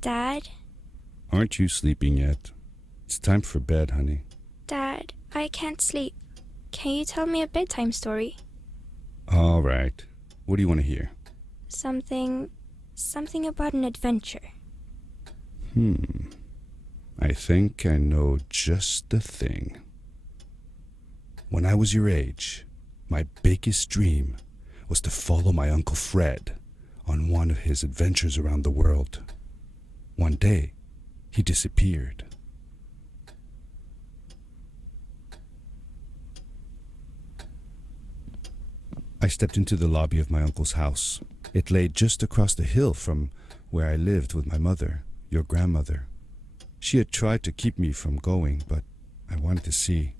Dad? Aren't you sleeping yet? It's time for bed, honey. Dad, I can't sleep. Can you tell me a bedtime story? All right. What do you want to hear? Something about an adventure. I think I know just the thing. When I was your age, my biggest dream was to follow my Uncle Fred on one of his adventures around the world. One day, he disappeared. I stepped into the lobby of my uncle's house. It lay just across the hill from where I lived with my mother, your grandmother. She had tried to keep me from going, but I wanted to see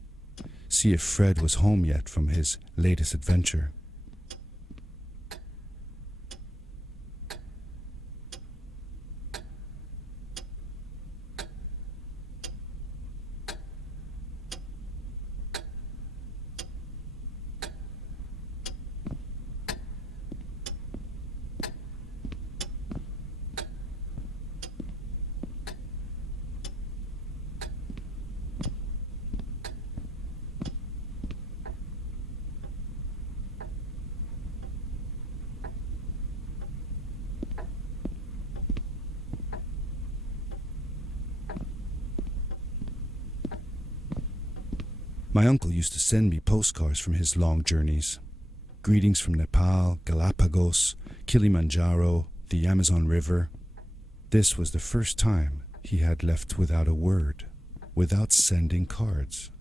if Fred was home yet from his latest adventure. My uncle used to send me postcards from his long journeys. Greetings from Nepal, Galapagos, Kilimanjaro, the Amazon River. This was the first time he had left without a word, without sending cards.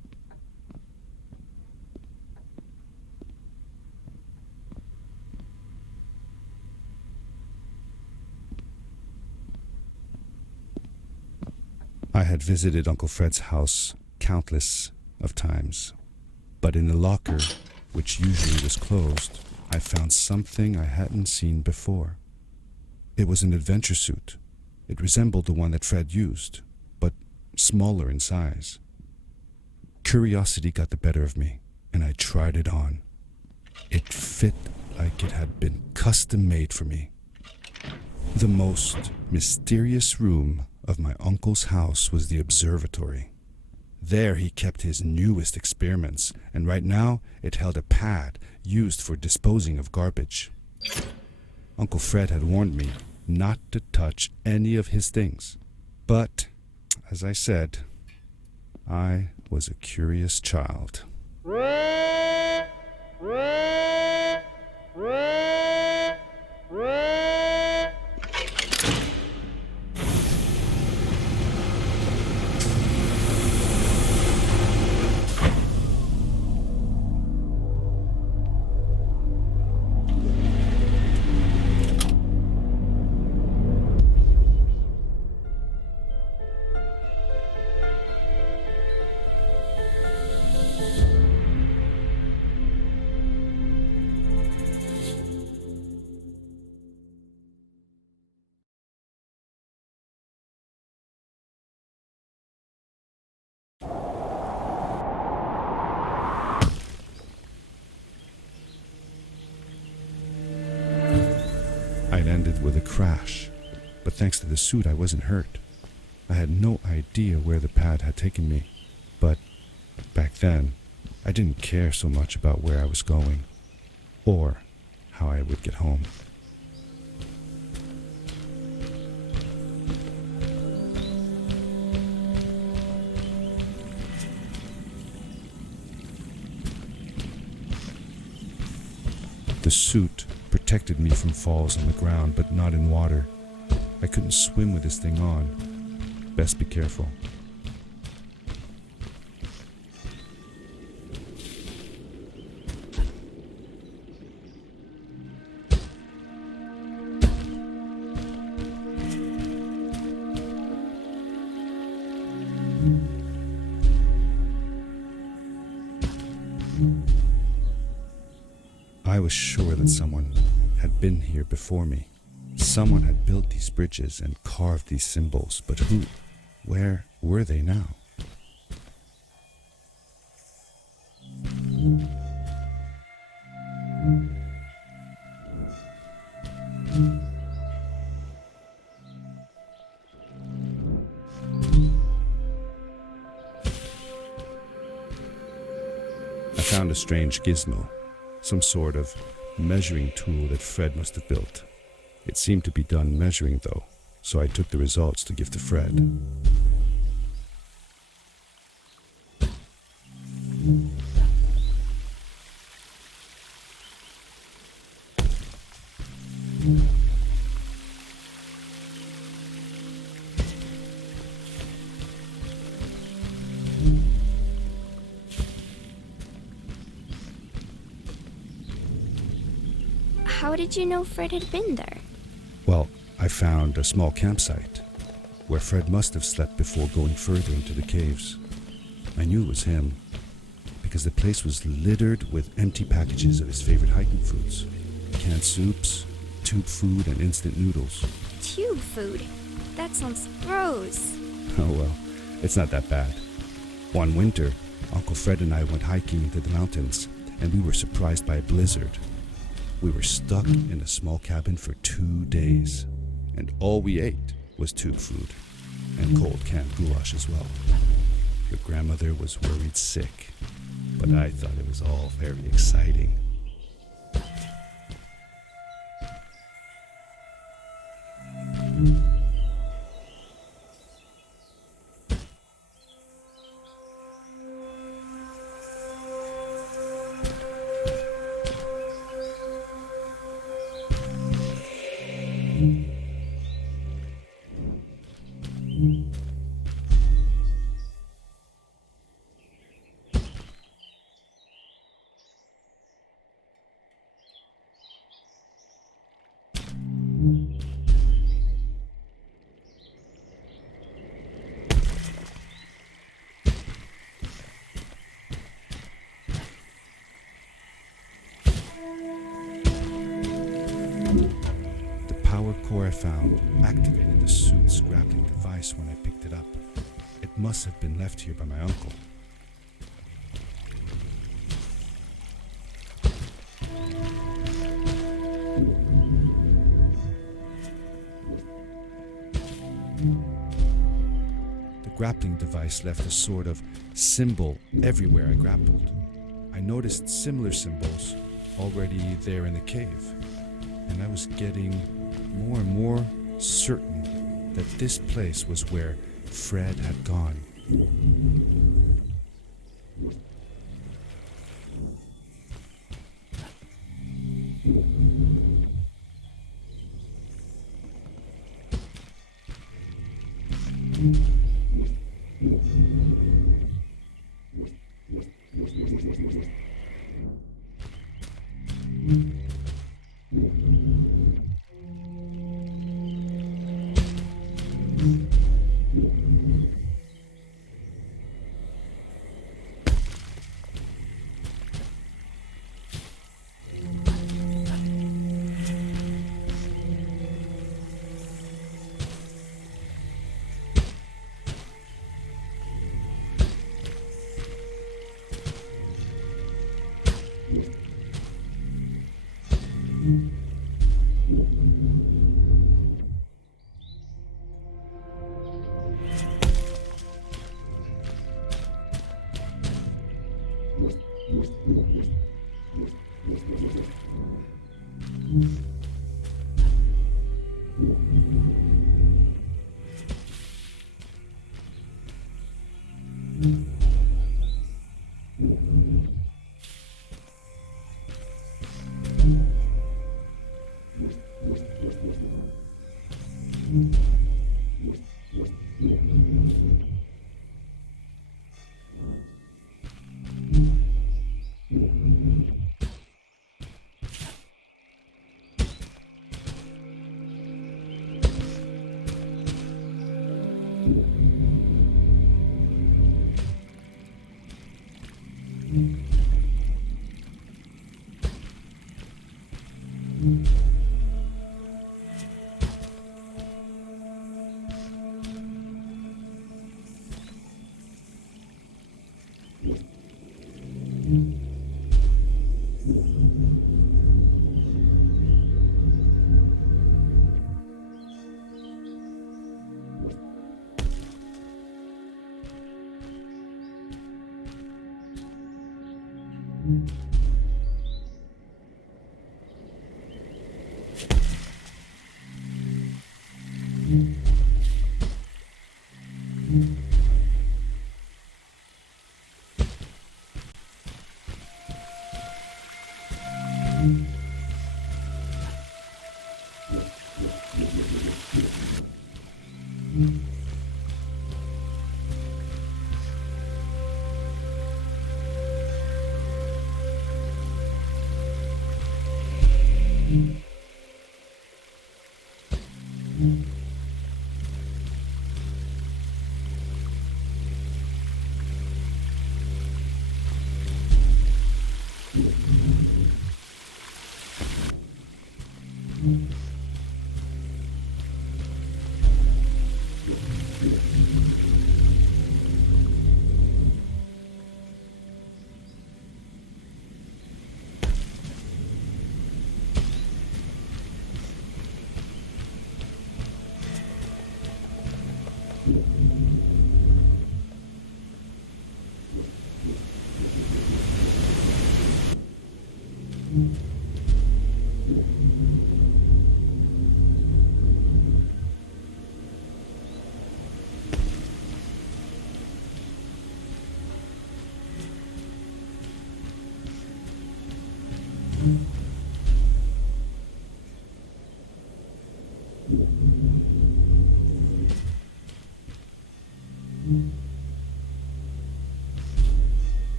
I had visited Uncle Fred's house countless of times, but in the locker, which usually was closed, I found something I hadn't seen before. It was an adventure suit. It resembled the one that Fred used, but smaller in size. Curiosity got the better of me, and I tried it on. It fit like it had been custom made for me. The most mysterious room of my uncle's house was the observatory. There he kept his newest experiments, and right now it held a pad used for disposing of garbage. Uncle Fred had warned me not to touch any of his things. But, as I said, I was a curious child. I landed with a crash, but thanks to the suit I wasn't hurt. I had no idea where the pad had taken me, but back then I didn't care so much about where I was going, or how I would get home. The suit protected me from falls on the ground, but not in water. I couldn't swim with this thing on. Best be careful. I was sure that someone had been here before me. Someone had built these bridges and carved these symbols, but who? Where were they now? found a strange gizmo, some sort of measuring tool that Fred must have built. It seemed to be done measuring though, so I took the results to give to Fred. How did you know Fred had been there? Well, I found a small campsite where Fred must have slept before going further into the caves. I knew it was him because the place was littered with empty packages of his favorite hiking foods. Canned soups, tube food, and instant noodles. Tube food? That sounds gross. Oh well, it's not that bad. One winter, Uncle Fred and I went hiking into the mountains, and we were surprised by a blizzard. We were stuck in a small cabin for 2 days, and all we ate was tube food, and cold canned goulash as well. Your grandmother was worried sick, but I thought it was all very exciting. The power core I found activated the suit's grappling device when I picked it up. It must have been left here by my uncle. The grappling device left a sort of symbol everywhere I grappled. I noticed similar symbols already there in the cave, and I was getting more and more certain that this place was where Fred had gone.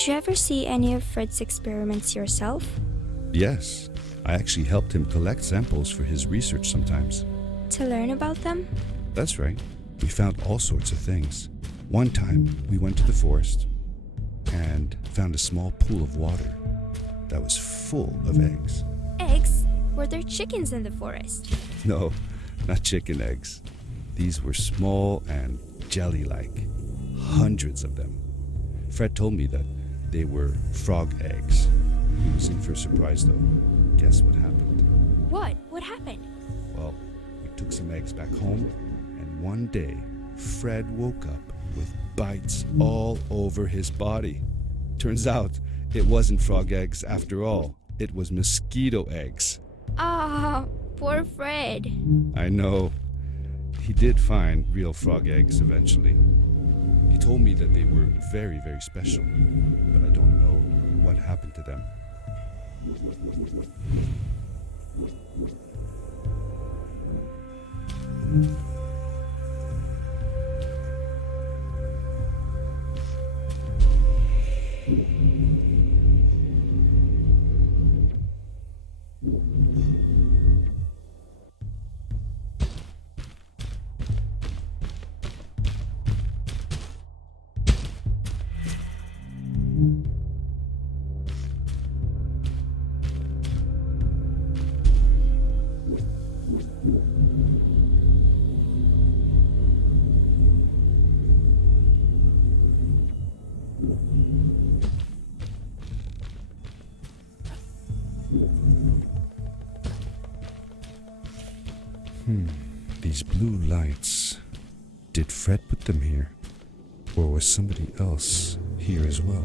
Did you ever see any of Fred's experiments yourself? Yes, I actually helped him collect samples for his research sometimes. To learn about them? That's right. We found all sorts of things. One time, we went to the forest and found a small pool of water that was full of eggs. Eggs? Were there chickens in the forest? No, not chicken eggs. These were small and jelly-like. Hundreds of them. Fred told me that they were frog eggs. He was in for a surprise though. Guess what happened? eggs back home, and one day, Fred woke up with bites all over his body. Turns out, it wasn't frog eggs after all. It was mosquito eggs. Ah, poor Fred. I know. He did find real frog eggs eventually. He told me that they were very, very special, but I don't know what happened to them. These blue lights. Did Fred put them here? Or was somebody else here as well?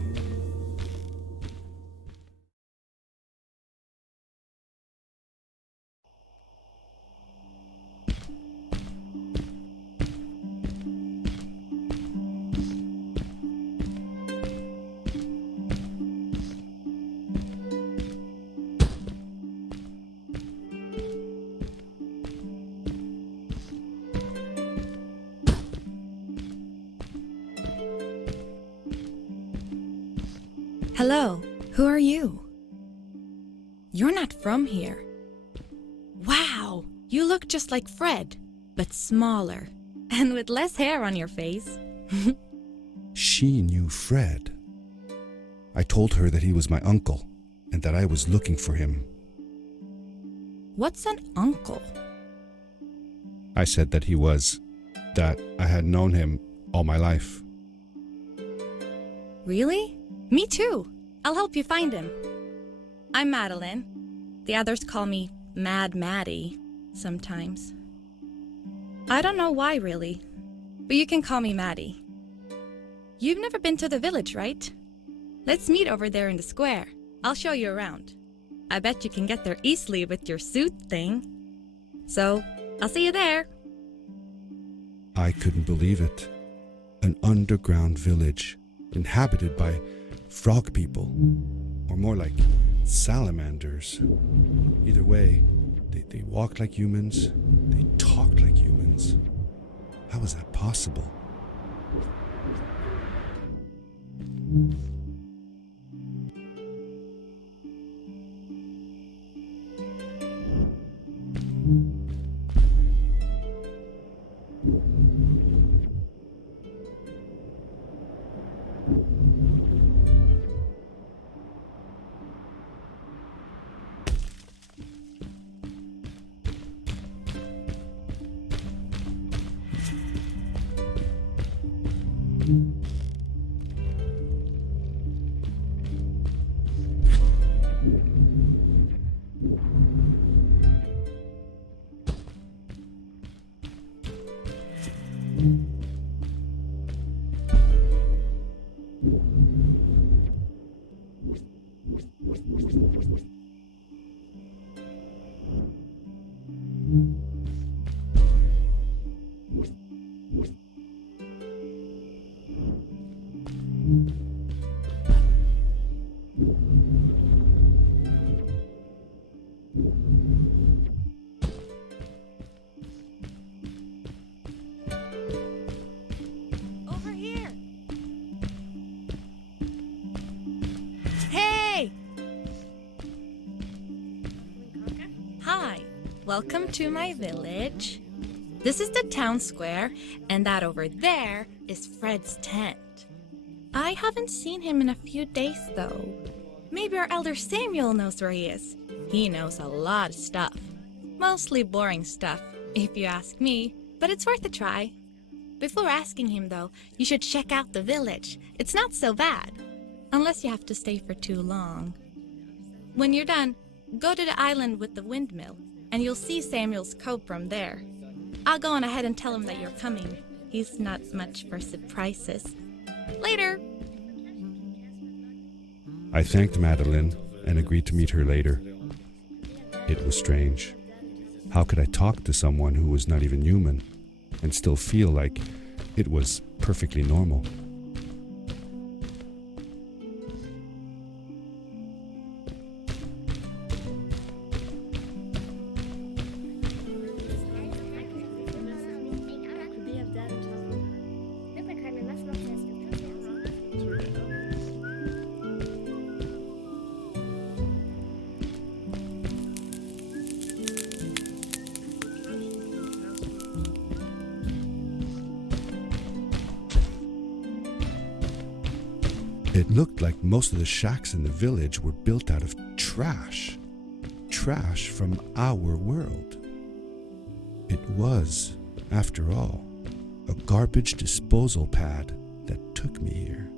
Hello, who are you? You're not from here. Wow, you look just like Fred, but smaller, and with less hair on your face. She knew Fred. I told her that he was my uncle, and that I was looking for him. What's an uncle? I said that that I had known him all my life. Really? Me too. I'll help you find him. I'm Madeline. The others call me Mad Maddie sometimes. I don't know why, really, but you can call me Maddie. You've never been to the village, right? Let's meet over there in the square. I'll show you around. I bet you can get there easily with your suit thing. So, I'll see you there. I couldn't believe it. An underground village inhabited by frog people, or more like salamanders. Either way, they walked like humans, they talked like humans. How was that possible? Over here. Hey! Hi, welcome to my village. This is the town square, and that over there is Fred's tent. I haven't seen him in a few days, though. Maybe our elder Samuel knows where he is. He knows a lot of stuff. Mostly boring stuff, if you ask me, but it's worth a try. Before asking him, though, you should check out the village. It's not so bad, unless you have to stay for too long. When you're done, go to the island with the windmill, and you'll see Samuel's cove from there. I'll go on ahead and tell him that you're coming. He's not much for surprises. Later! I thanked Madeline and agreed to meet her later. It was strange. How could I talk to someone who was not even human and still feel like it was perfectly normal? It looked like most of the shacks in the village were built out of trash. Trash from our world. It was, after all, a garbage disposal pad that took me here.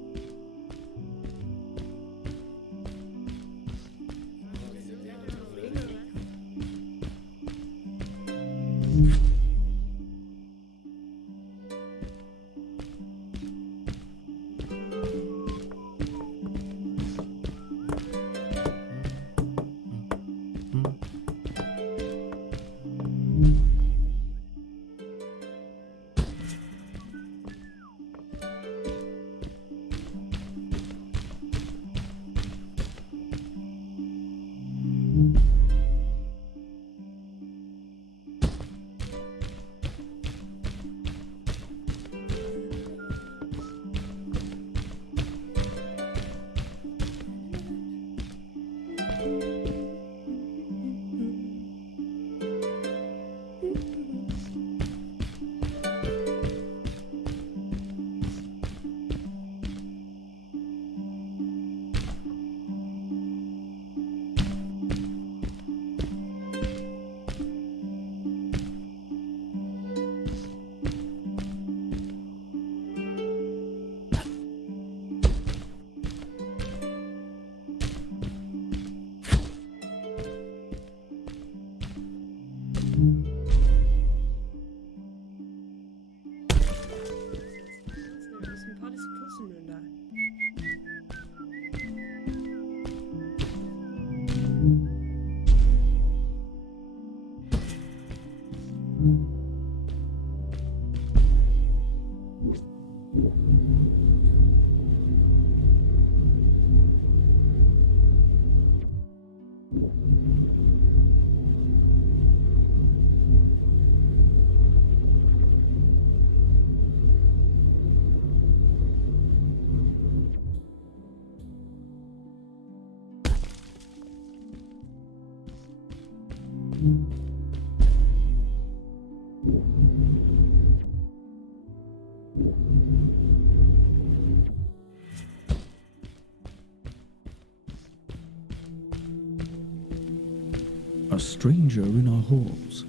A stranger in our halls.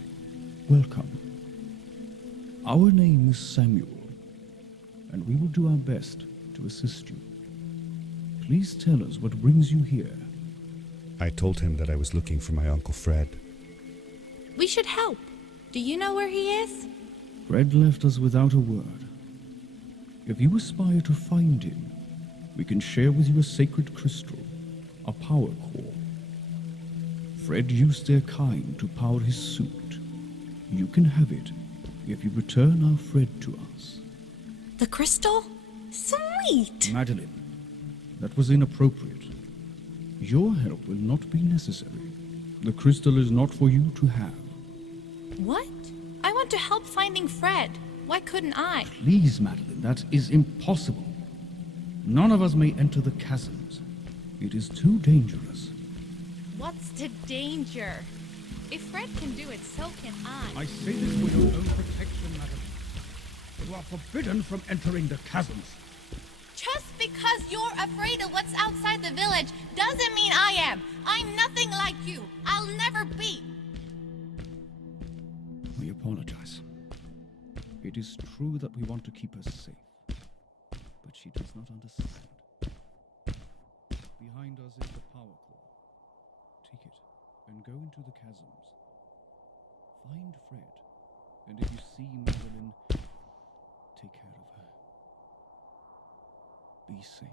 Welcome. Our name is Samuel, and we will do our best to assist you. Please tell us what brings you here. I told him that I was looking for my Uncle Fred. We should help. Do you know where he is? Fred left us without a word. If you aspire to find him, we can share with you a sacred crystal, a power core. Fred used their kind to power his suit. You can have it if you return our Fred to us. The crystal? Sweet! Madeline, that was inappropriate. Your help will not be necessary. The crystal is not for you to have. What? I want to help finding Fred. Why couldn't I? Please, Madeline, that is impossible. None of us may enter the chasms. It is too dangerous. What's the danger? If Fred can do it, so can I. I say this for your own protection, Madeline. You are forbidden from entering the chasms. Just because you're afraid of what's outside the village doesn't mean I am. I'm nothing like you. I'll never be. We apologize. It is true that we want to keep her safe, but she does not understand. Behind us is the power core. Take it and go into the chasms. Find Fred And if you see Madeline, take care of her. Be safe.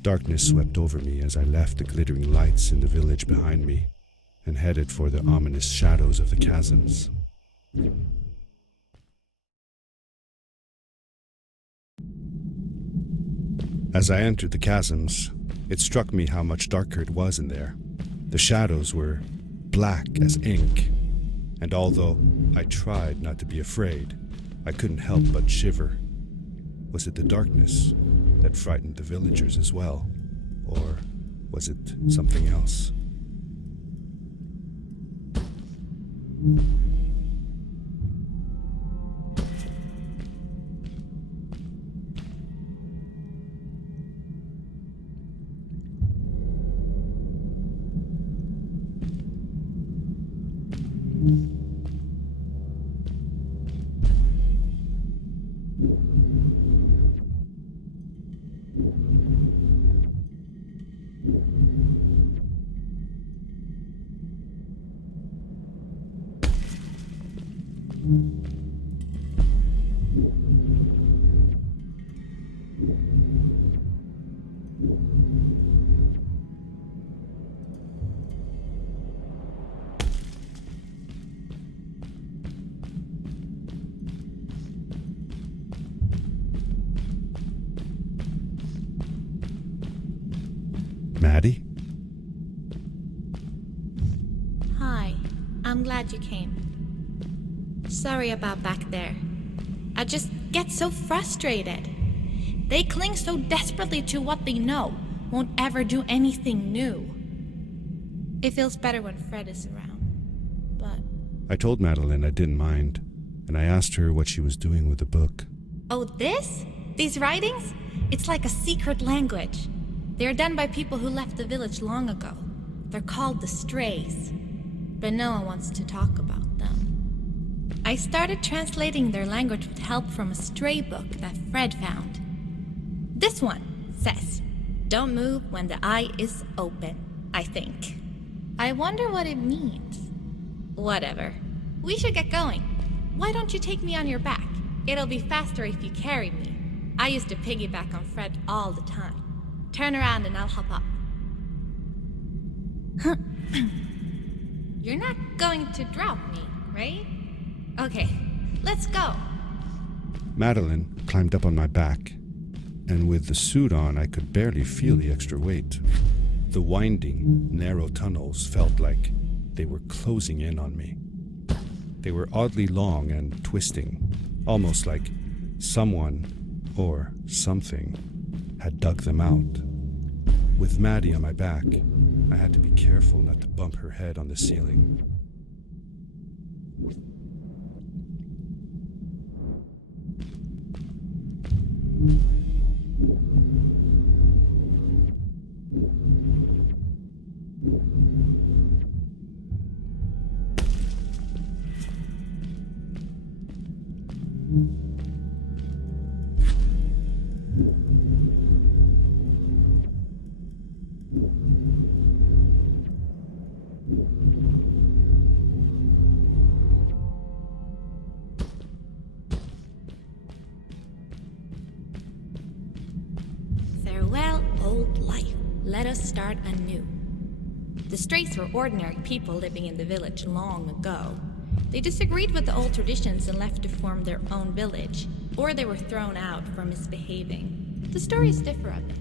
Darkness swept over me as I left the glittering lights in the village behind me and headed for the ominous shadows of the chasms. As I entered the chasms, it struck me how much darker it was in there. The shadows were black as ink, and although I tried not to be afraid, I couldn't help but shiver. Was it the darkness that frightened the villagers as well, or was it something else? Maddie? Hi, I'm glad you came. Sorry about back there. I just get so frustrated. They cling so desperately to what they know, won't ever do anything new. It feels better when Fred is around, but... I told Madeline I didn't mind, and I asked her what she was doing with the book. Oh, this? These writings? It's like a secret language. They are done by people who left the village long ago. They're called the Strays, but no one wants to talk about them. I started translating their language with help from a stray book that Fred found. This one says, "Don't move when the eye is open," I think. I wonder what it means. Whatever. We should get going. Why don't you take me on your back? It'll be faster if you carry me. I used to piggyback on Fred all the time. Turn around and I'll hop up. You're not going to drop me, right? Okay, let's go. Madeline climbed up on my back, and with the suit on, I could barely feel the extra weight. The winding, narrow tunnels felt like they were closing in on me. They were oddly long and twisting, almost like someone or something had dug them out. With Maddie on my back, I had to be careful not to bump her head on the ceiling. Farewell, old life. Let us start anew. The Strays were ordinary people living in the village long ago. They disagreed with the old traditions and left to form their own village, or they were thrown out for misbehaving. The stories differ a bit.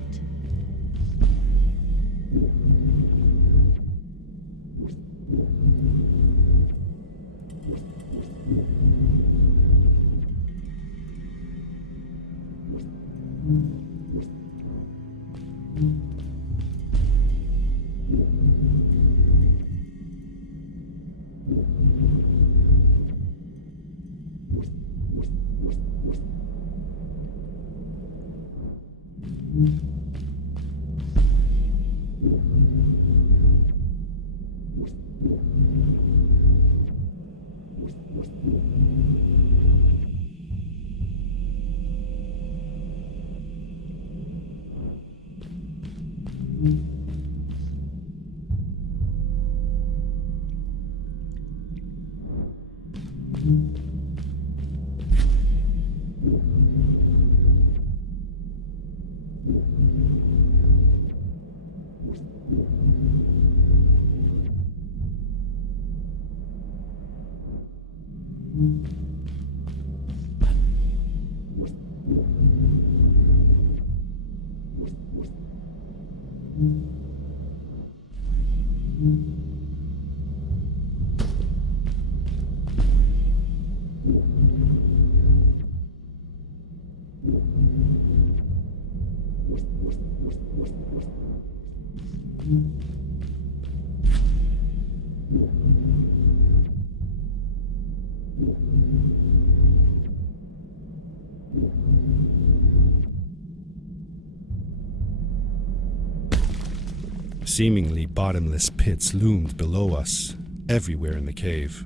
Seemingly bottomless pits loomed below us, everywhere in the cave.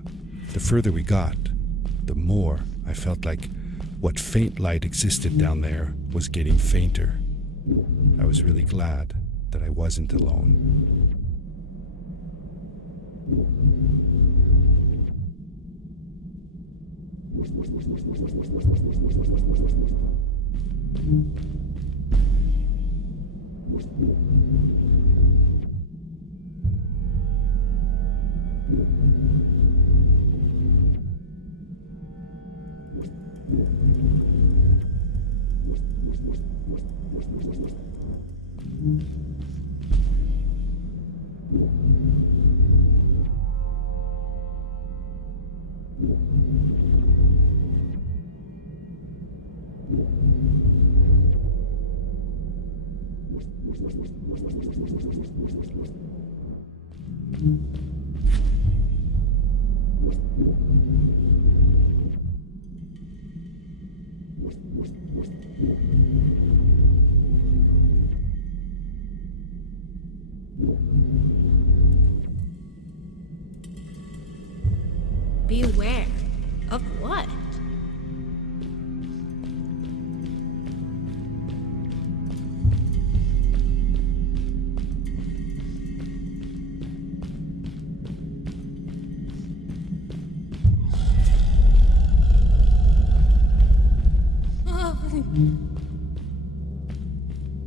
The further we got, the more I felt like what faint light existed down there was getting fainter. I was really glad that I wasn't alone. Beware of what?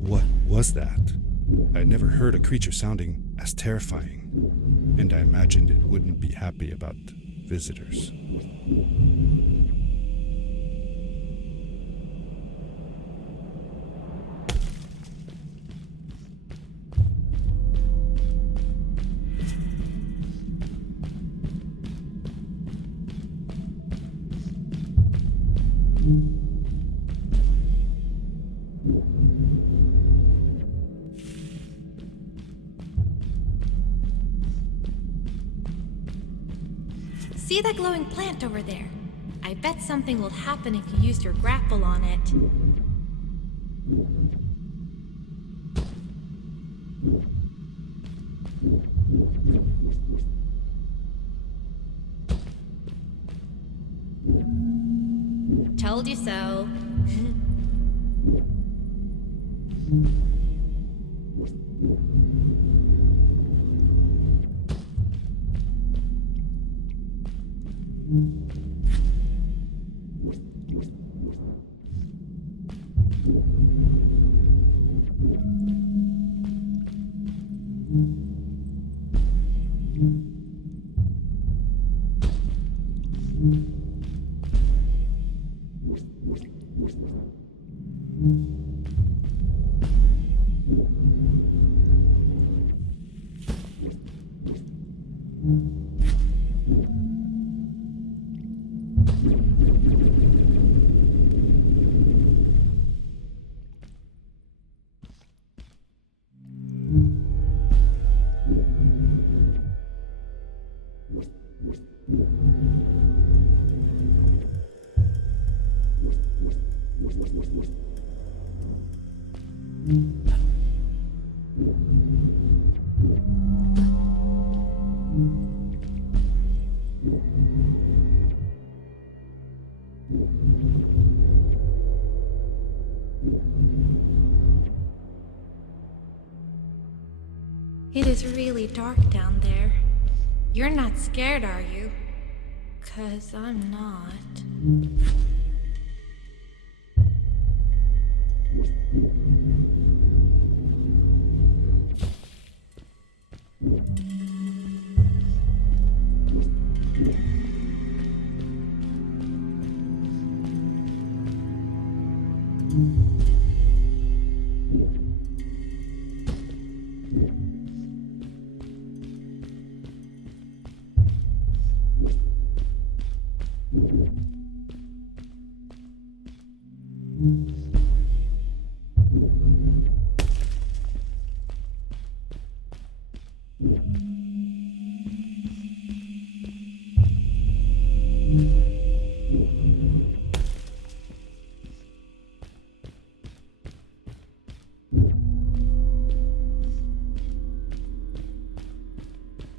What was that? I'd never heard a creature sounding as terrifying, and I imagined it wouldn't be happy about visitors. See that glowing plant over there? I bet something will happen if you use your grapple on it. Told you so. It is really dark down there. You're not scared, are you? 'Cause I'm not.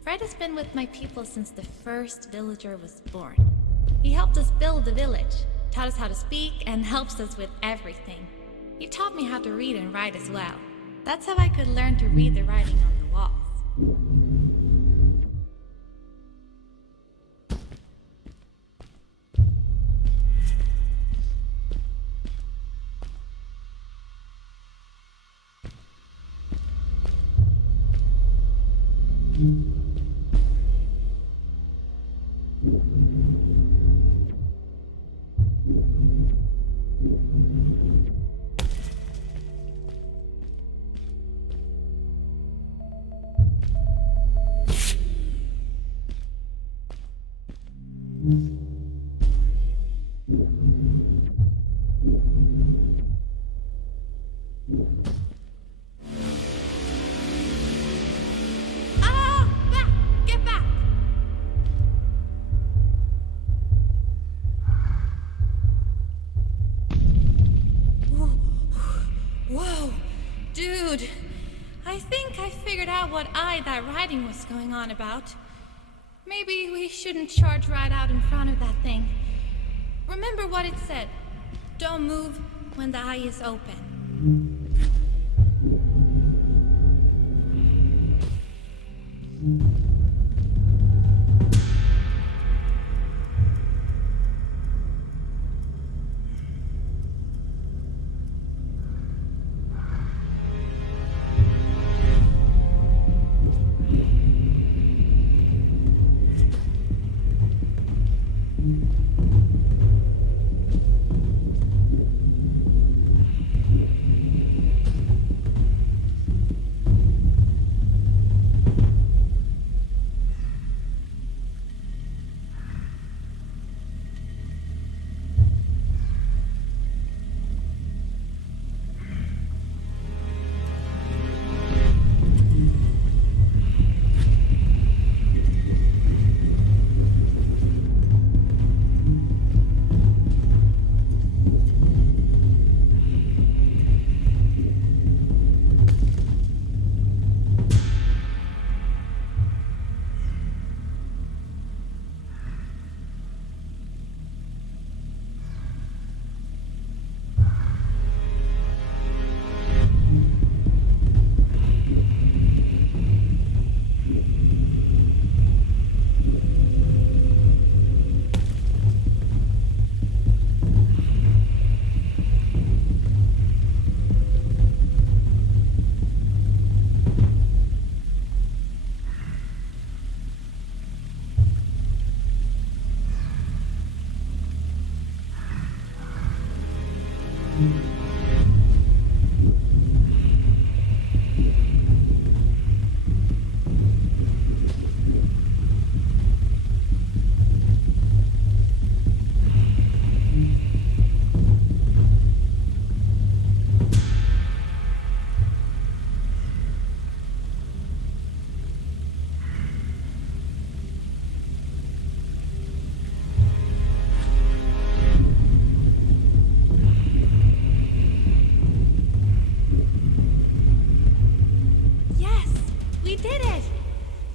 Fred has been with my people since the first villager was born. He helped us build the village, taught us how to speak, and helps us with everything. He taught me how to read and write as well. That's how I could learn to read the writing on the walls. Dude, I think I figured out what that writing was going on about. Maybe we shouldn't charge right out in front of that thing. Remember what it said. Don't move when the eye is open.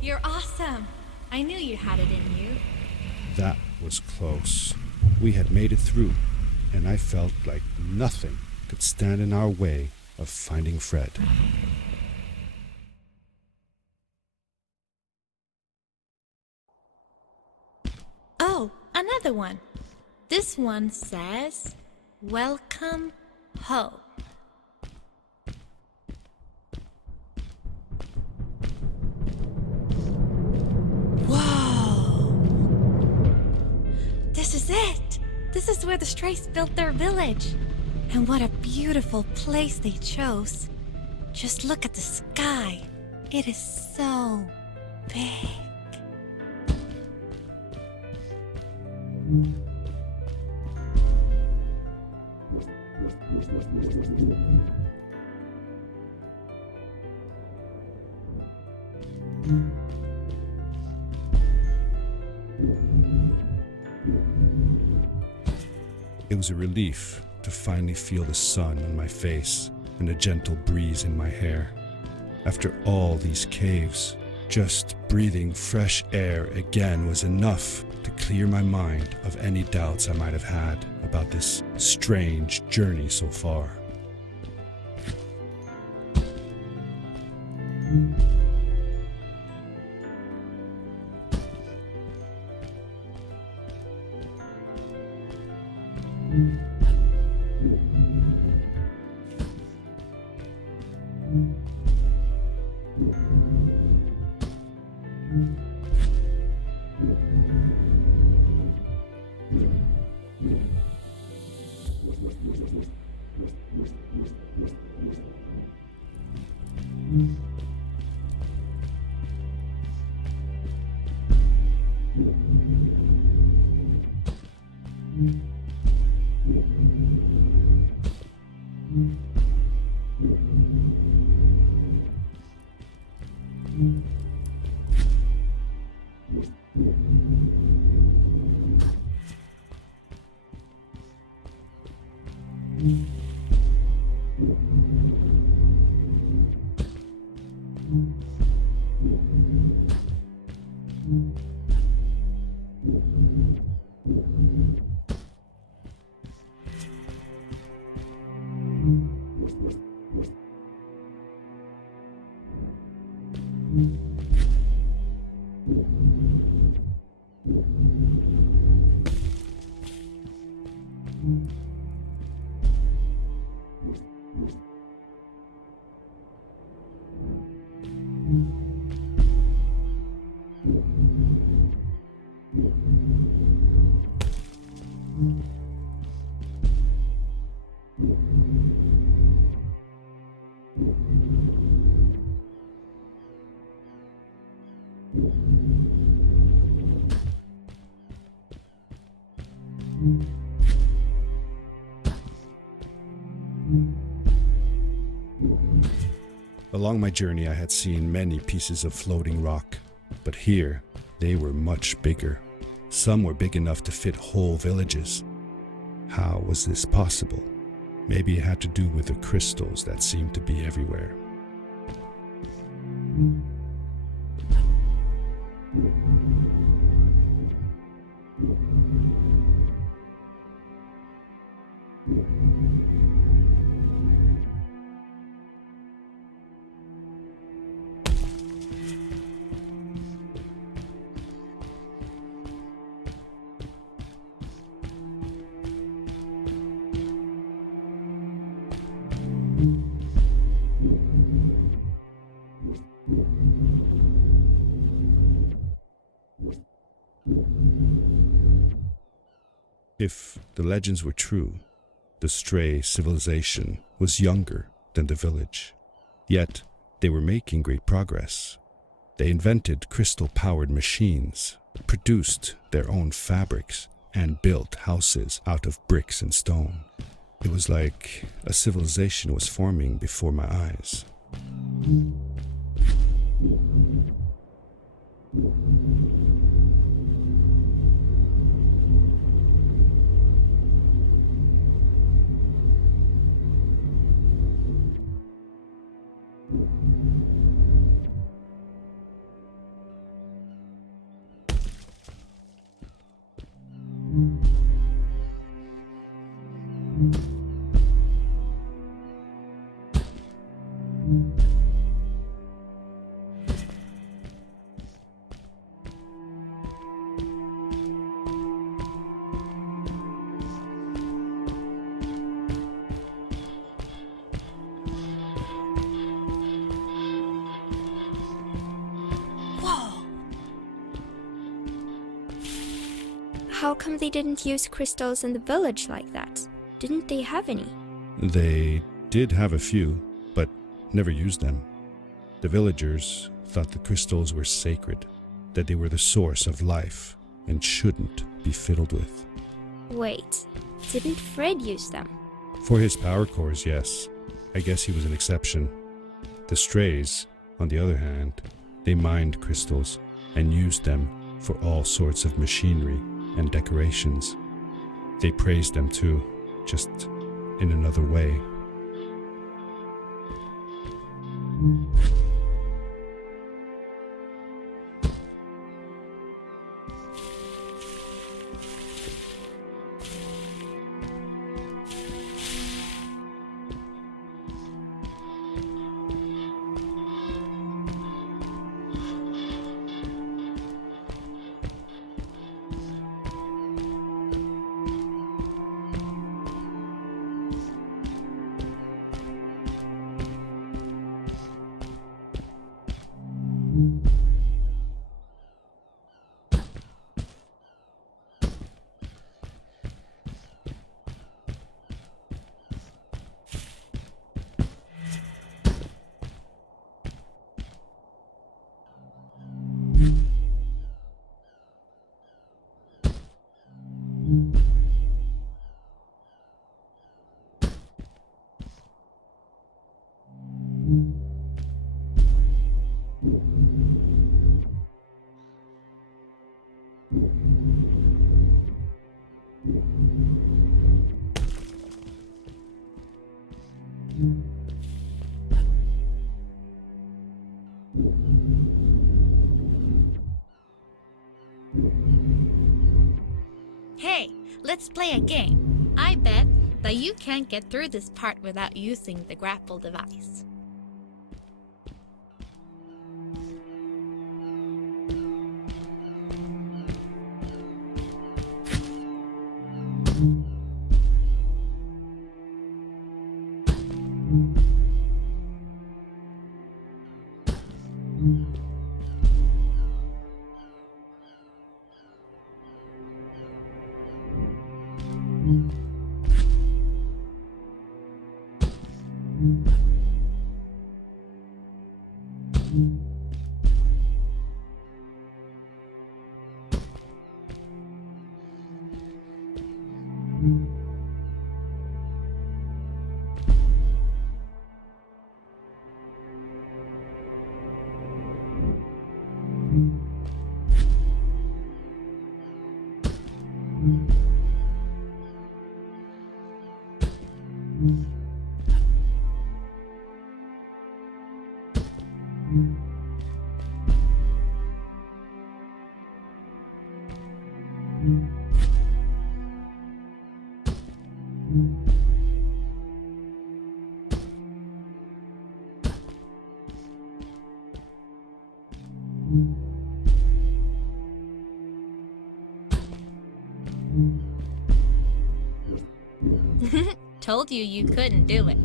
You're awesome. I knew you had it in you. That was close. We had made it through, and I felt like nothing could stand in our way of finding Fred. Oh, another one. This one says, "Welcome home." Whoa! This is it! This is where the Strays built their village. And what a beautiful place they chose. Just look at the sky. It is so big. It was a relief to finally feel the sun on my face and a gentle breeze in my hair. After all these caves, just breathing fresh air again was enough to clear my mind of any doubts I might have had about this strange journey so far. Along my journey, I had seen many pieces of floating rock, but here they were much bigger. Some were big enough to fit whole villages. How was this possible? Maybe it had to do with the crystals that seemed to be everywhere. If the legends were true, the stray civilization was younger than the village. Yet they were making great progress. They invented crystal-powered machines, produced their own fabrics, and built houses out of bricks and stone. It was like a civilization was forming before my eyes. How come they didn't use crystals in the village like that? Didn't they have any? They did have a few, but never used them. The villagers thought the crystals were sacred, that they were the source of life and shouldn't be fiddled with. Wait, didn't Fred use them? For his power cores, yes. I guess he was an exception. The strays, on the other hand, they mined crystals and used them for all sorts of machinery and decorations. They praised them too, just in another way. Hey, let's play a game. I bet that you can't get through this part without using the grapple device. Told you you couldn't do it.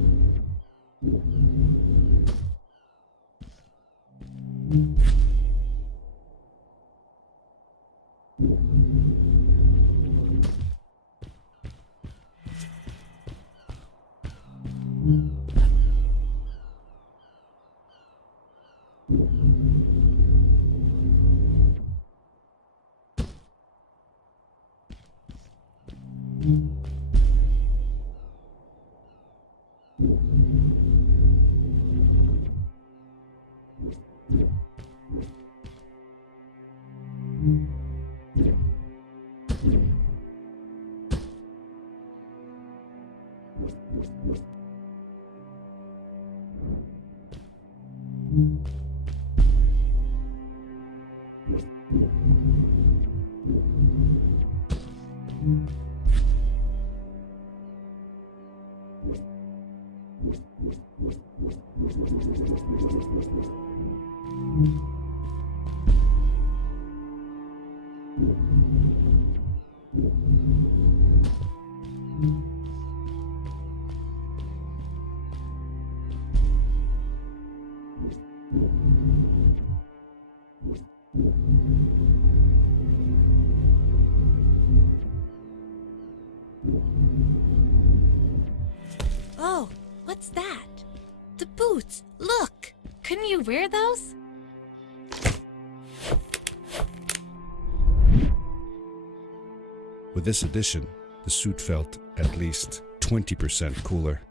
Oh, what's that? The boots! Look! Couldn't you wear those? With this addition, the suit felt at least 20% cooler.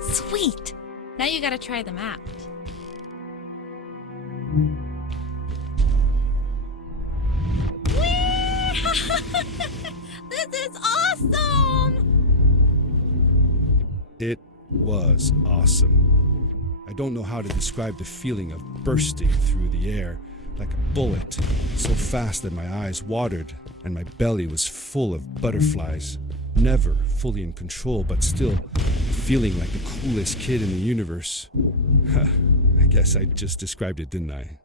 Sweet! Now you gotta try them out. This is awesome! It was awesome. I don't know how to describe the feeling of bursting through the air like a bullet, so fast that my eyes watered and my belly was full of butterflies. Never fully in control, but still feeling like the coolest kid in the universe. I guess I just described it, didn't I?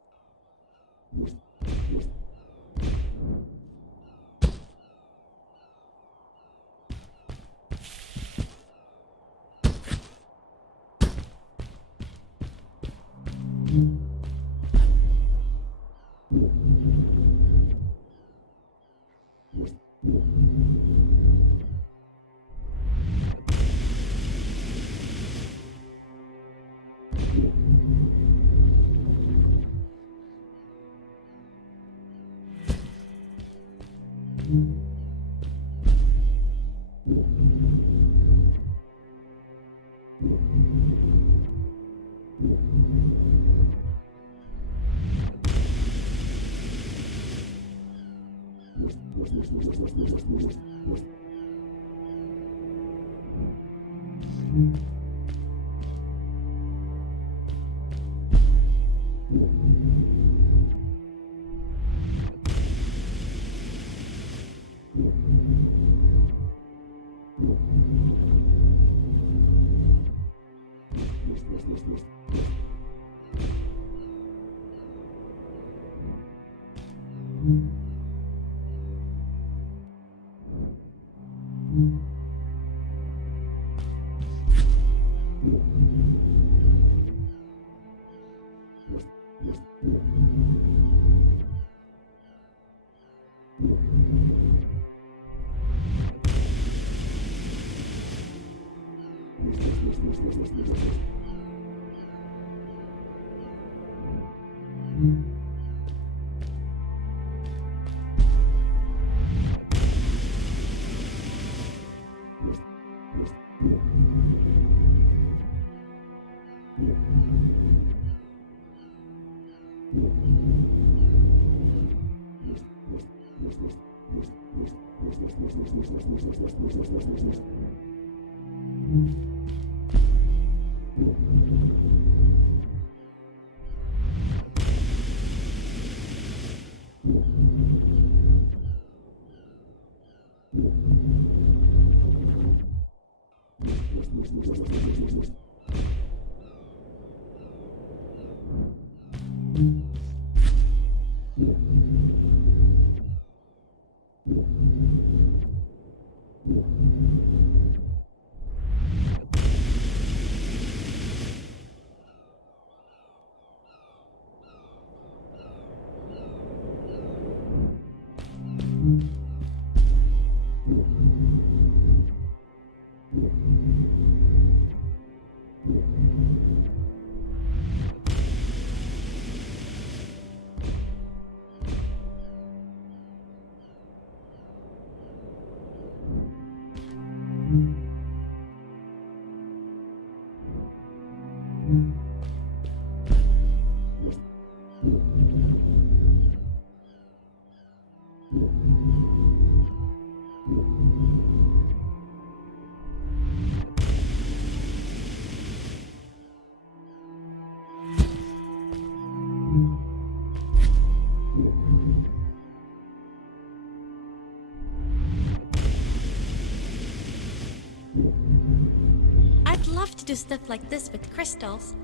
I'd love to do stuff like this with crystals.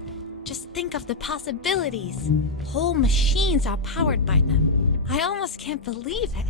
Just think of the possibilities. Whole machines are powered by them. I almost can't believe it.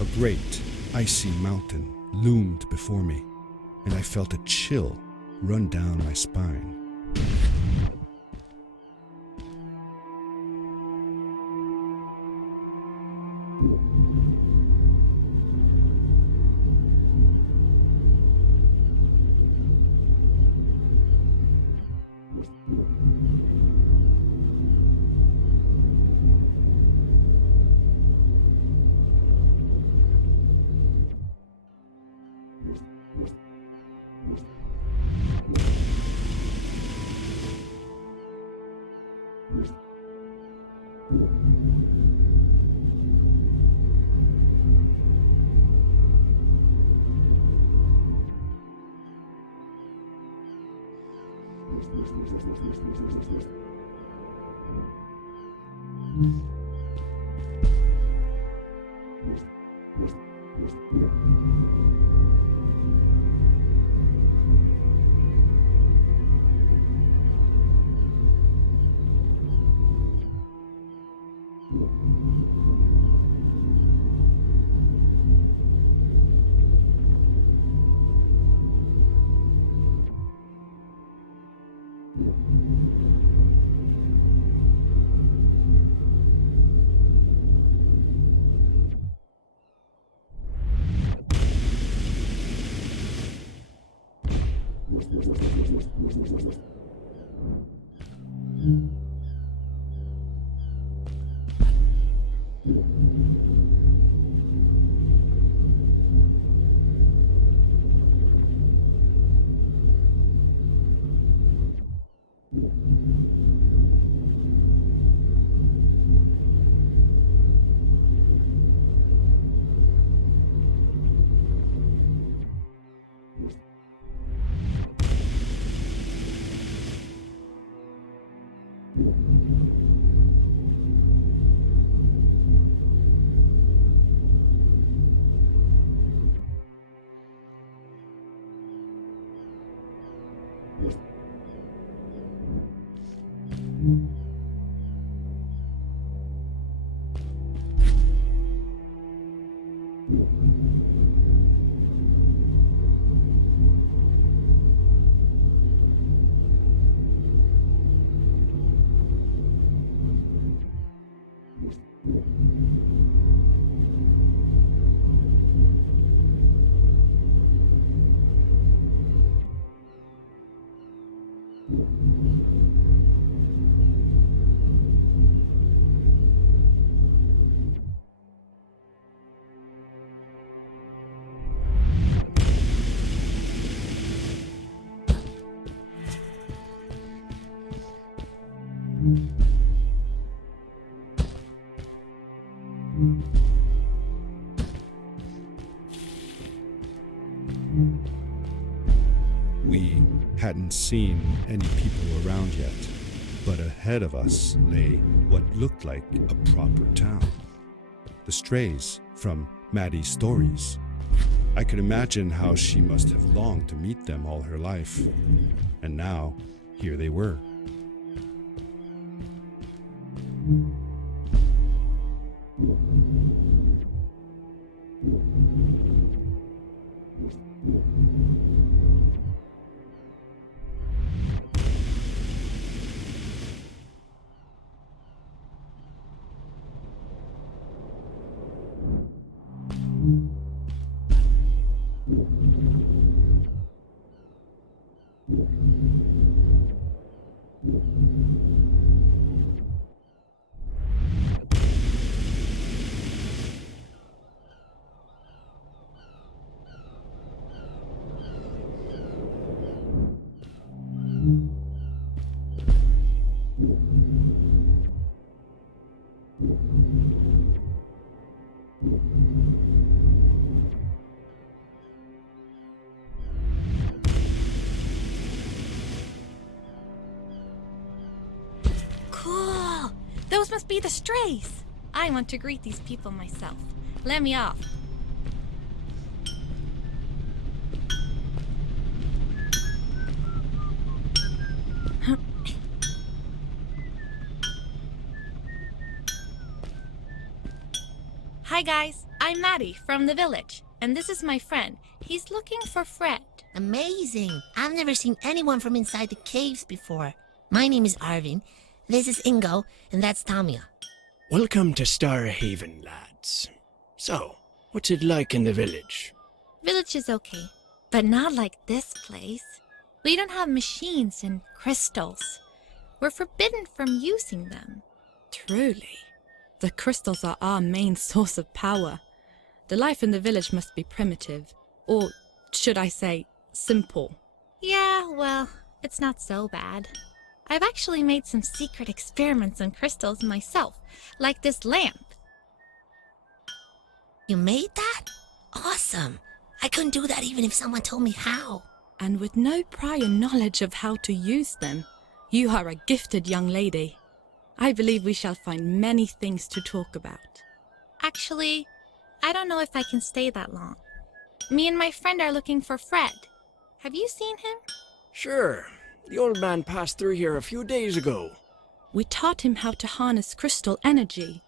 A great, icy mountain loomed before me, and I felt a chill run down my spine. We hadn't seen any people around yet, but ahead of us lay what looked like a proper town. The strays from Maddie's stories. I could imagine how she must have longed to meet them all her life. And now, here they were. Cool! Those must be the strays! I want to greet these people myself. Let me off. Hi guys, I'm Maddie from the village, and this is my friend. He's looking for Fred. Amazing! I've never seen anyone from inside the caves before. My name is Arvin, this is Ingo, and that's Tamia. Welcome to Starhaven, lads. So, what's it like in the village? Village is okay, but not like this place. We don't have machines and crystals. We're forbidden from using them. Truly. The crystals are our main source of power. The life in the village must be primitive. Or, should I say, simple. Yeah, well, it's not so bad. I've actually made some secret experiments on crystals myself, like this lamp. You made that? Awesome! I couldn't do that even if someone told me how. And with no prior knowledge of how to use them, you are a gifted young lady. I believe we shall find many things to talk about. Actually, I don't know if I can stay that long. Me and my friend are looking for Fred. Have you seen him? Sure. The old man passed through here a few days ago. We taught him how to harness crystal energy.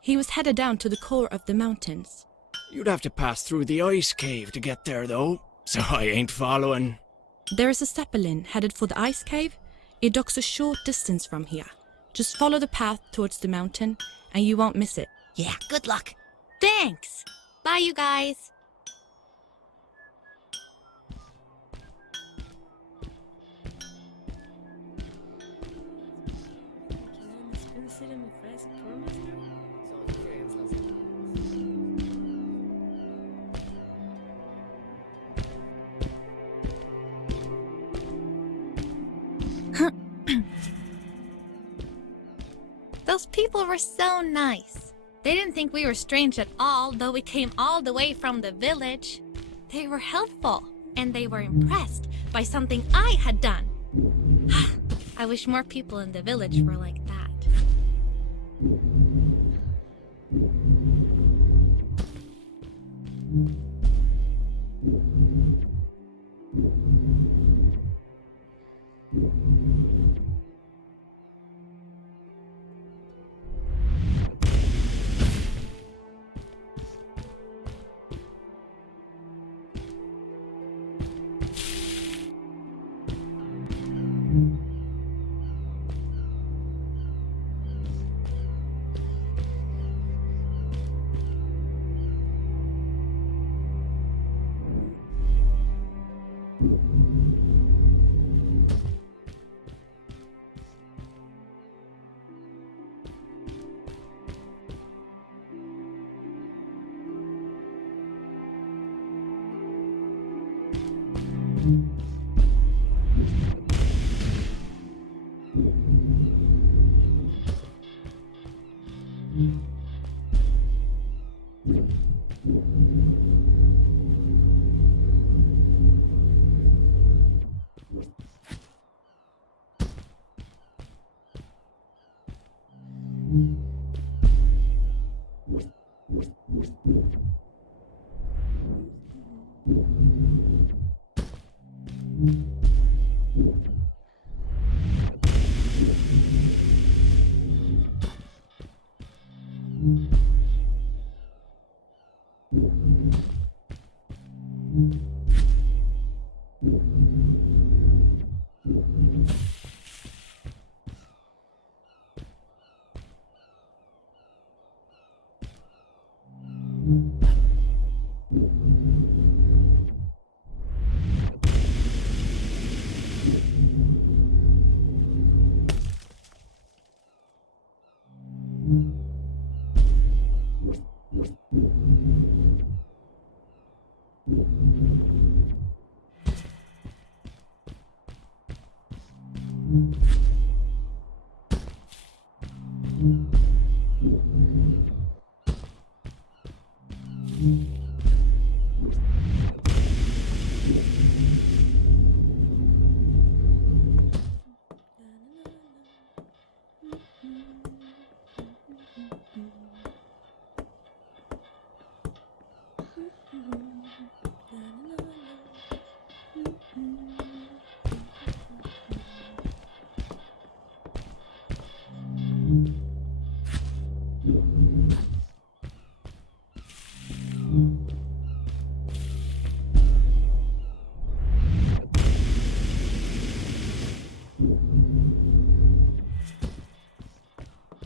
He was headed down to the core of the mountains. You'd have to pass through the ice cave to get there, though, so I ain't following. There is a zeppelin headed for the ice cave. It docks a short distance from here. Just follow the path towards the mountain, and you won't miss it. Yeah, good luck. Thanks! Bye, you guys! Those people were so nice. They didn't think we were strange at all, though we came all the way from the village. They were helpful, and they were impressed by something I had done. I wish more people in the village were like that.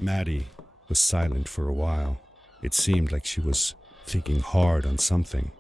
Maddie was silent for a while. It seemed like she was thinking hard on something.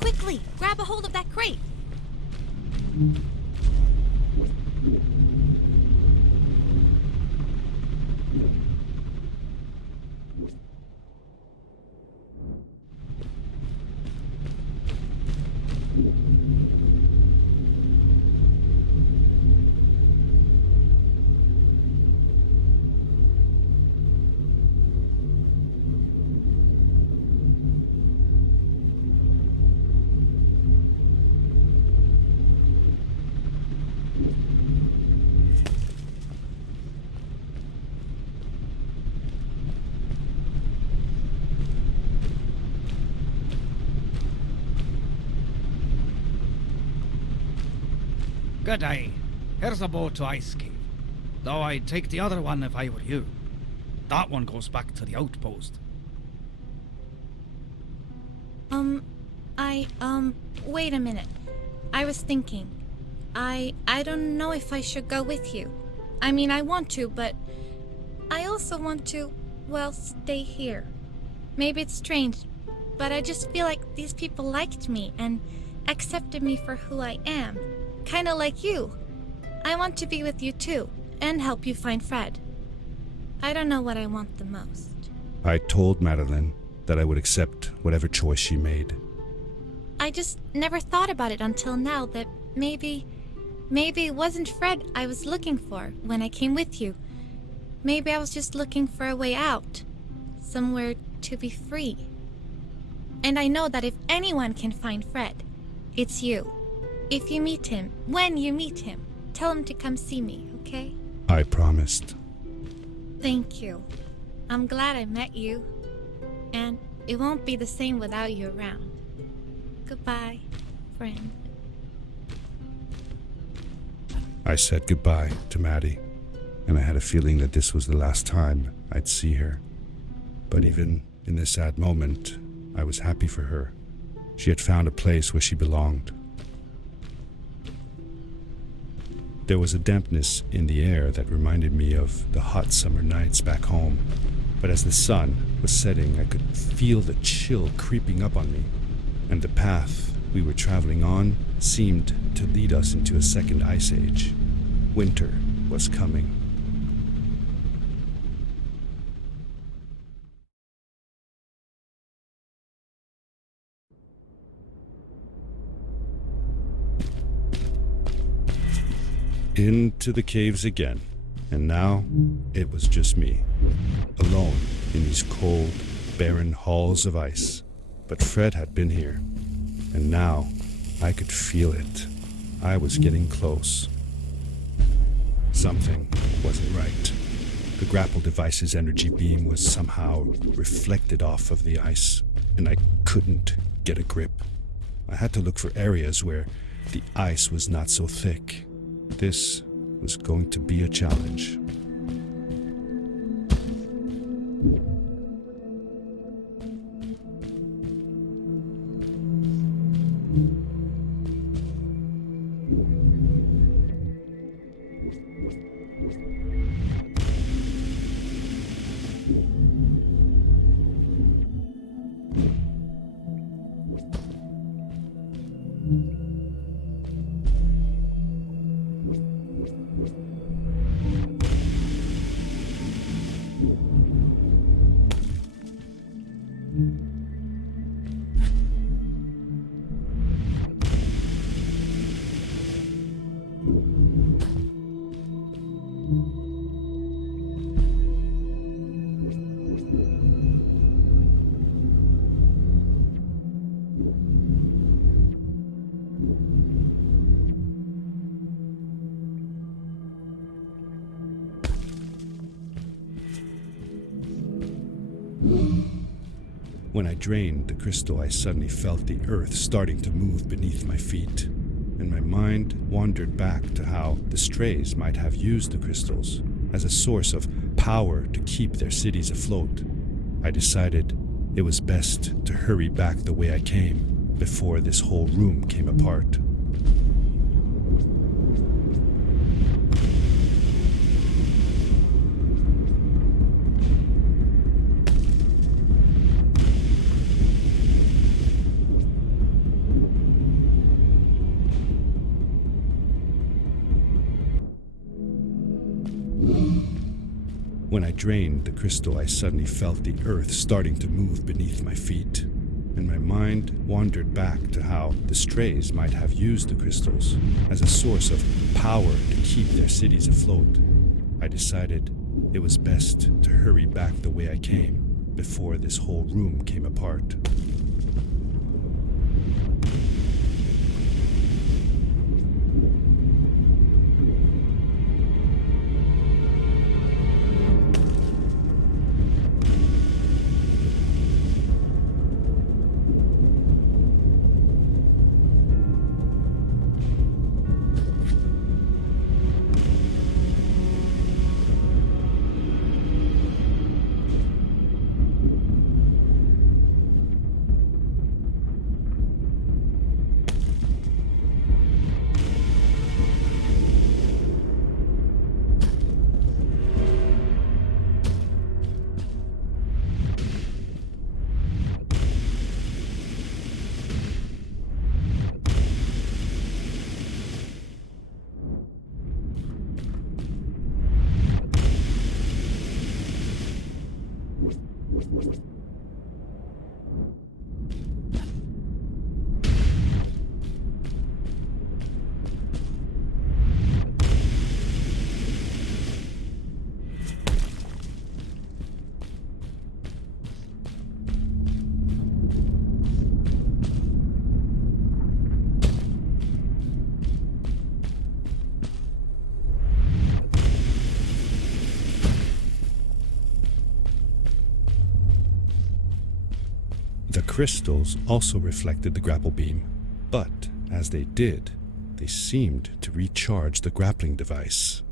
Quickly, grab a hold of that crate. Good day. Here's a boat to Ice Cave. Though I'd take the other one if I were you. That one goes back to the outpost. Wait a minute. I was thinking. I don't know if I should go with you. I mean, I want to, but I also want to, well, stay here. Maybe it's strange, but I just feel like these people liked me and accepted me for who I am. Kinda like you. I want to be with you too, and help you find Fred. I don't know what I want the most. I told Madeline that I would accept whatever choice she made. I just never thought about it until now that maybe it wasn't Fred I was looking for when I came with you. Maybe I was just looking for a way out. Somewhere to be free. And I know that if anyone can find Fred, it's you. If you meet him, when you meet him, tell him to come see me, okay? I promised. Thank you. I'm glad I met you. And it won't be the same without you around. Goodbye, friend. I said goodbye to Maddie, and I had a feeling that this was the last time I'd see her. But even in this sad moment, I was happy for her. She had found a place where she belonged. There was a dampness in the air that reminded me of the hot summer nights back home. But as the sun was setting, I could feel the chill creeping up on me. And the path we were traveling on seemed to lead us into a second ice age. Winter was coming. Into the caves again, and now it was just me, alone in these cold, barren halls of ice. But Fred had been here, and now I could feel it. I was getting close. Something wasn't right. The grapple device's energy beam was somehow reflected off of the ice, and I couldn't get a grip. I had to look for areas where the ice was not so thick. This was going to be a challenge. When I drained the crystal, I suddenly felt the earth starting to move beneath my feet, and my mind wandered back to how the strays might have used the crystals as a source of power to keep their cities afloat. I decided it was best to hurry back the way I came before this whole room came apart. When I drained the crystal, I suddenly felt the earth starting to move beneath my feet, and my mind wandered back to how the strays might have used the crystals as a source of power to keep their cities afloat. I decided it was best to hurry back the way I came before this whole room came apart. The crystals also reflected the grapple beam, but as they did, they seemed to recharge the grappling device.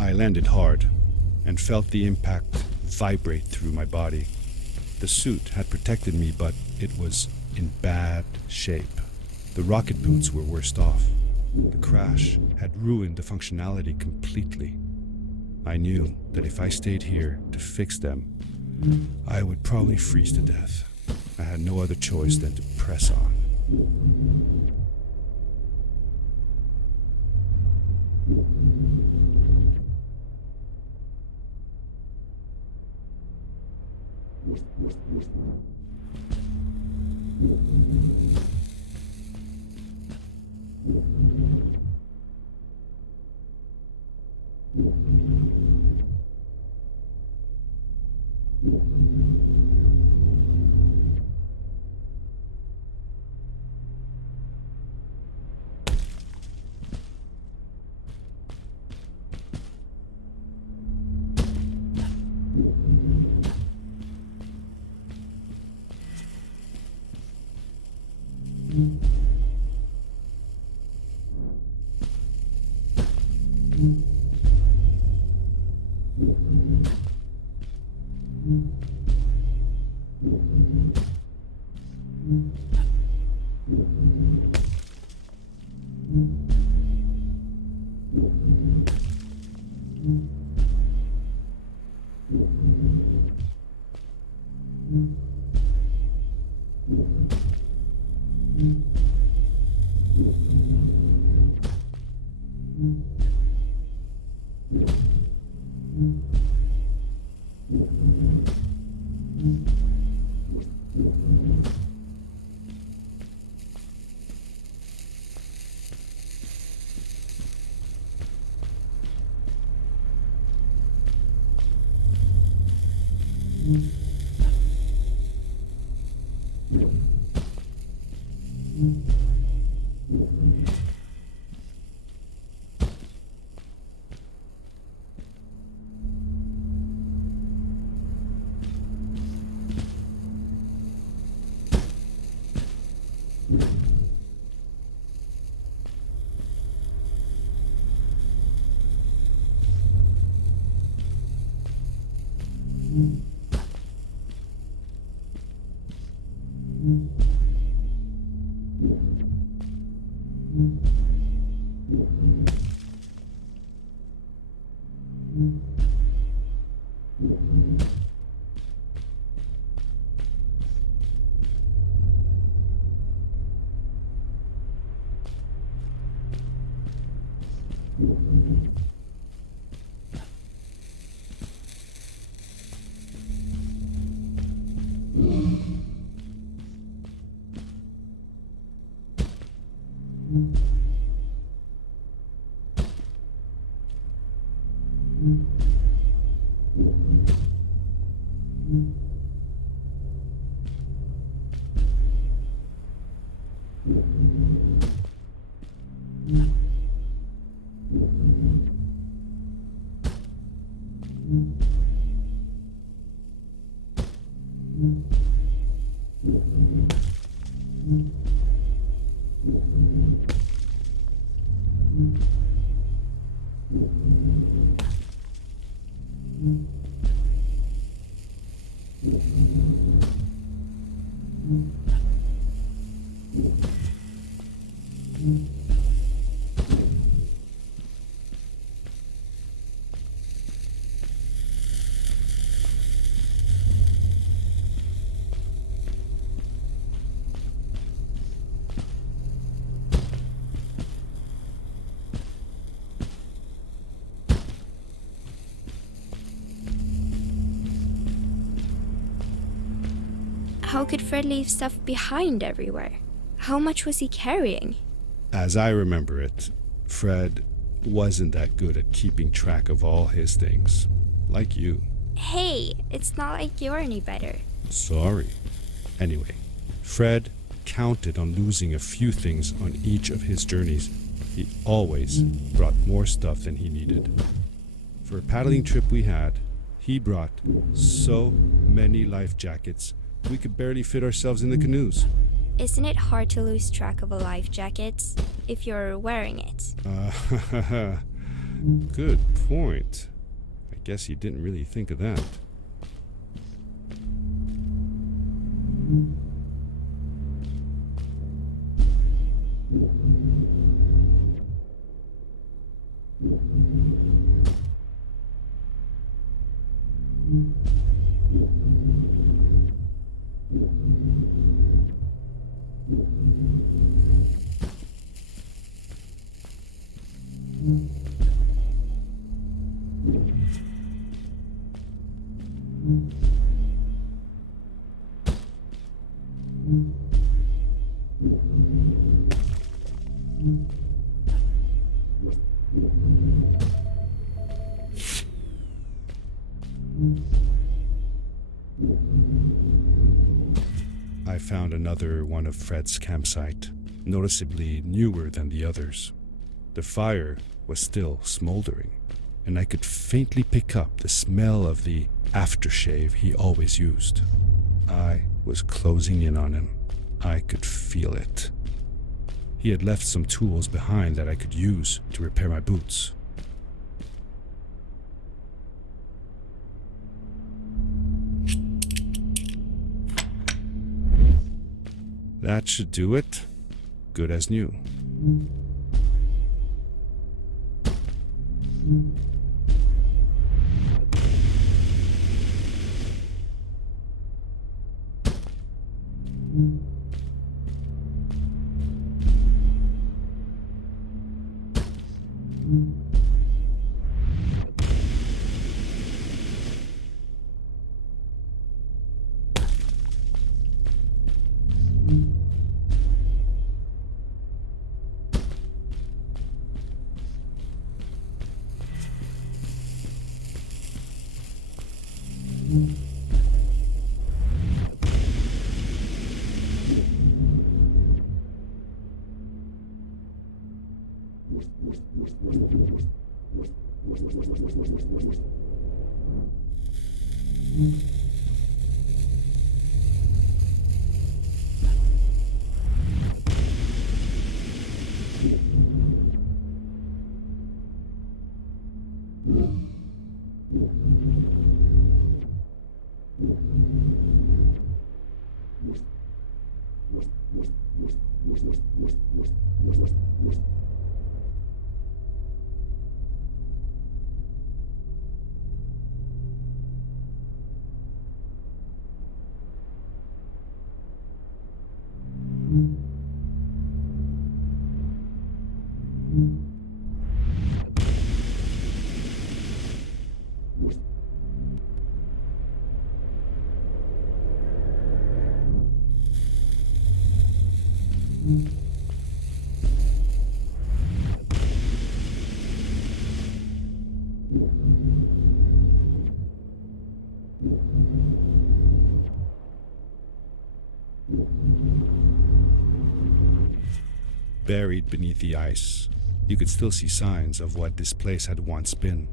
I landed hard and felt the impact vibrate through my body. The suit had protected me, but it was in bad shape. The rocket boots were worst off. The crash had ruined the functionality completely. I knew that if I stayed here to fix them, I would probably freeze to death. I had no other choice than to press on. How could Fred leave stuff behind everywhere? How much was he carrying? As I remember it, Fred wasn't that good at keeping track of all his things. Like you. Hey, it's not like you're any better. Sorry. Anyway, Fred counted on losing a few things on each of his journeys. He always brought more stuff than he needed. For a paddling trip we had, he brought so many life jackets, we could barely fit ourselves in the canoes. Isn't it hard to lose track of a life jacket if you're wearing it? Good point. I guess he didn't really think of that. I found another one of Fred's campsite, noticeably newer than the others. The fire was still smoldering, and I could faintly pick up the smell of the aftershave he always used. I was closing in on him. I could feel it. He had left some tools behind that I could use to repair my boots. That should do it. Good as new. Buried beneath the ice, you could still see signs of what this place had once been.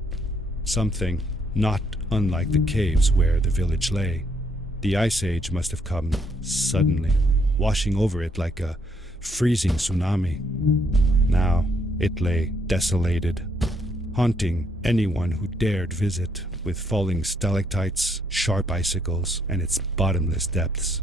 Something not unlike the caves where the village lay. The ice age must have come suddenly, washing over it like a freezing tsunami. Now it lay desolated, haunting anyone who dared visit, with falling stalactites, sharp icicles, and its bottomless depths.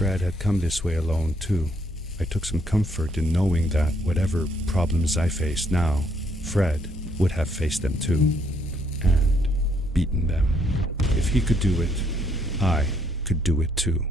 Fred had come this way alone too. I took some comfort in knowing that whatever problems I faced now, Fred would have faced them too, and beaten them. If he could do it, I could do it too.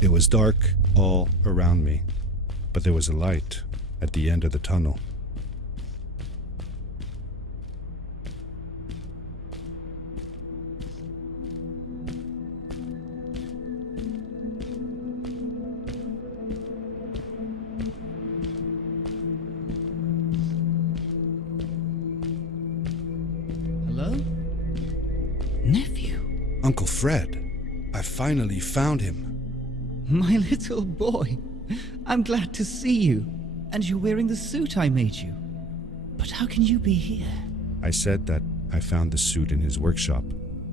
It was dark all around me, but there was a light at the end of the tunnel. Hello? Nephew? Uncle Fred, I finally found him. My little boy. I'm glad to see you. And you're wearing the suit I made you. But how can you be here? I said that I found the suit in his workshop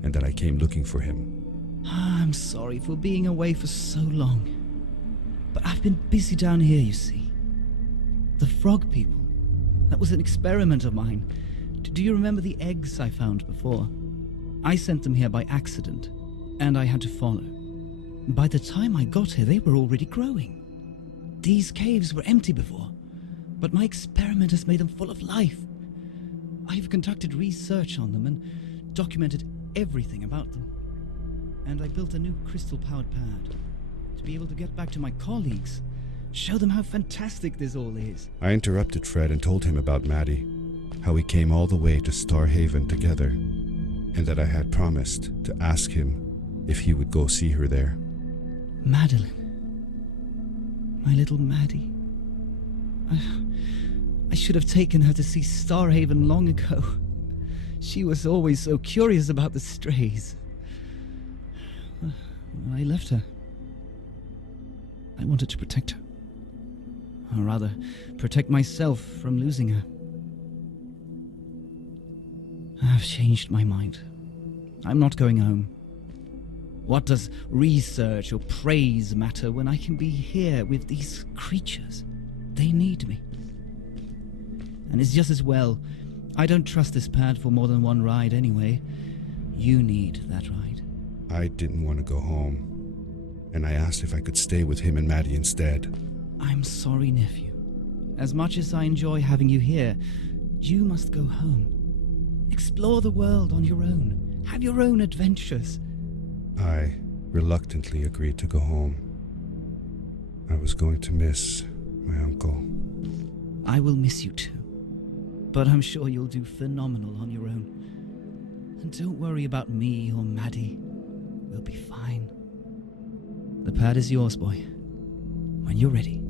and that I came looking for him. I'm sorry for being away for so long. But I've been busy down here, you see. The frog people. That was an experiment of mine. Do you remember the eggs I found before? I sent them here by accident, and I had to follow. By the time I got here, they were already growing. These caves were empty before, but my experiment has made them full of life. I've conducted research on them and documented everything about them. And I built a new crystal-powered pad to be able to get back to my colleagues, show them how fantastic this all is. I interrupted Fred and told him about Maddie, how we came all the way to Starhaven together, and that I had promised to ask him if he would go see her there. Madeline. My little Maddie. I should have taken her to see Starhaven long ago. She was always so curious about the strays. I left her. I wanted to protect her. Or rather, protect myself from losing her. I've changed my mind. I'm not going home. What does research or praise matter when I can be here with these creatures? They need me. And it's just as well. I don't trust this pad for more than one ride anyway. You need that ride. I didn't want to go home, and I asked if I could stay with him and Maddie instead. I'm sorry, nephew. As much as I enjoy having you here, you must go home. Explore the world on your own. Have your own adventures. I reluctantly agreed to go home. I was going to miss my uncle. I will miss you too. But I'm sure you'll do phenomenal on your own. And don't worry about me or Maddie. We'll be fine. The pad is yours, boy. When you're ready.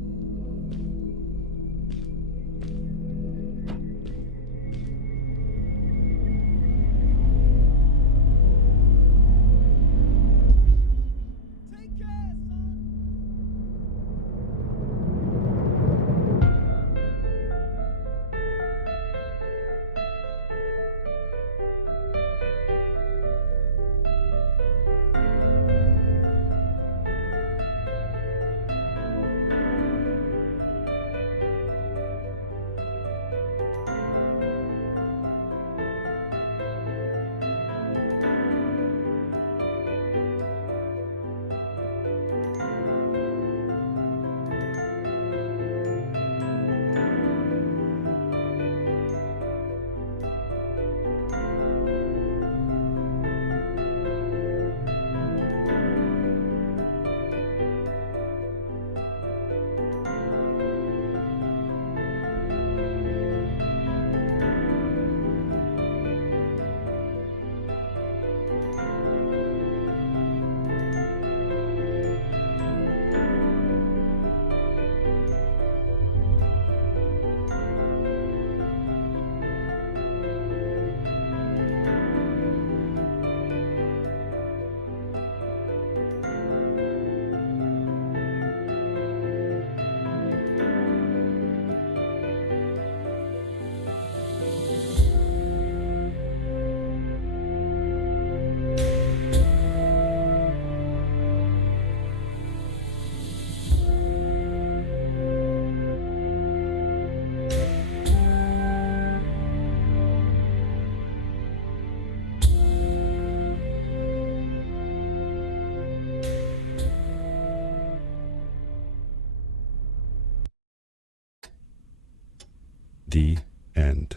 The end.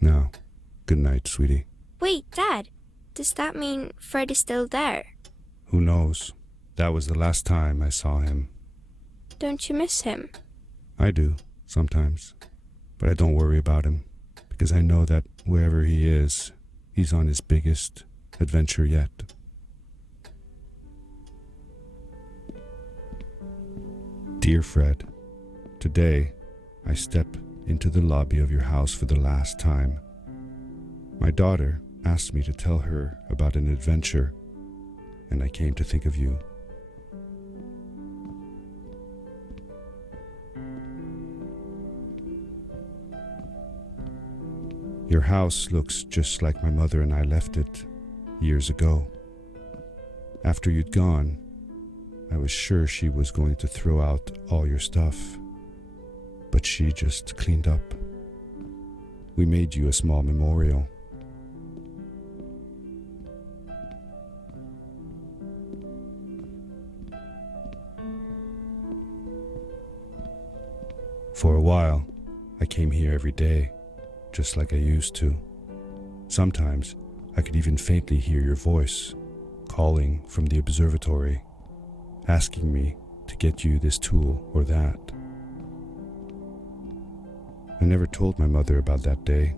Now, good night, sweetie. Wait, Dad. Does that mean Fred is still there? Who knows? That was the last time I saw him. Don't you miss him? I do, sometimes. But I don't worry about him, because I know that wherever he is, he's on his biggest adventure yet. Dear Fred, today I step into the lobby of your house for the last time. My daughter asked me to tell her about an adventure, and I came to think of you. Your house looks just like my mother and I left it years ago. After you'd gone, I was sure she was going to throw out all your stuff, but she just cleaned up. We made you a small memorial. For a while, I came here every day, just like I used to. Sometimes I could even faintly hear your voice, calling from the observatory, asking me to get you this tool or that. I never told my mother about that day.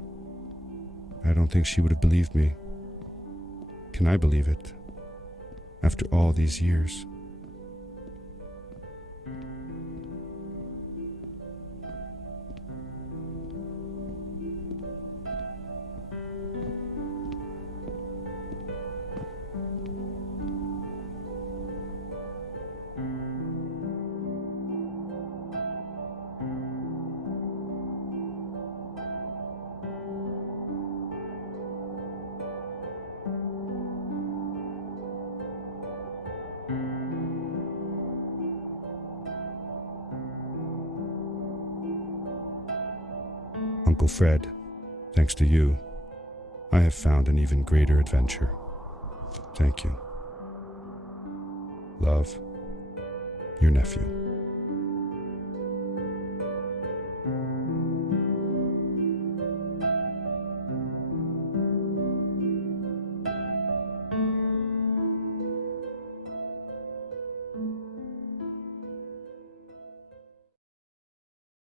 I don't think she would have believed me. Can I believe it? After all these years? Uncle Fred, thanks to you, I have found an even greater adventure. Thank you. Love, your nephew.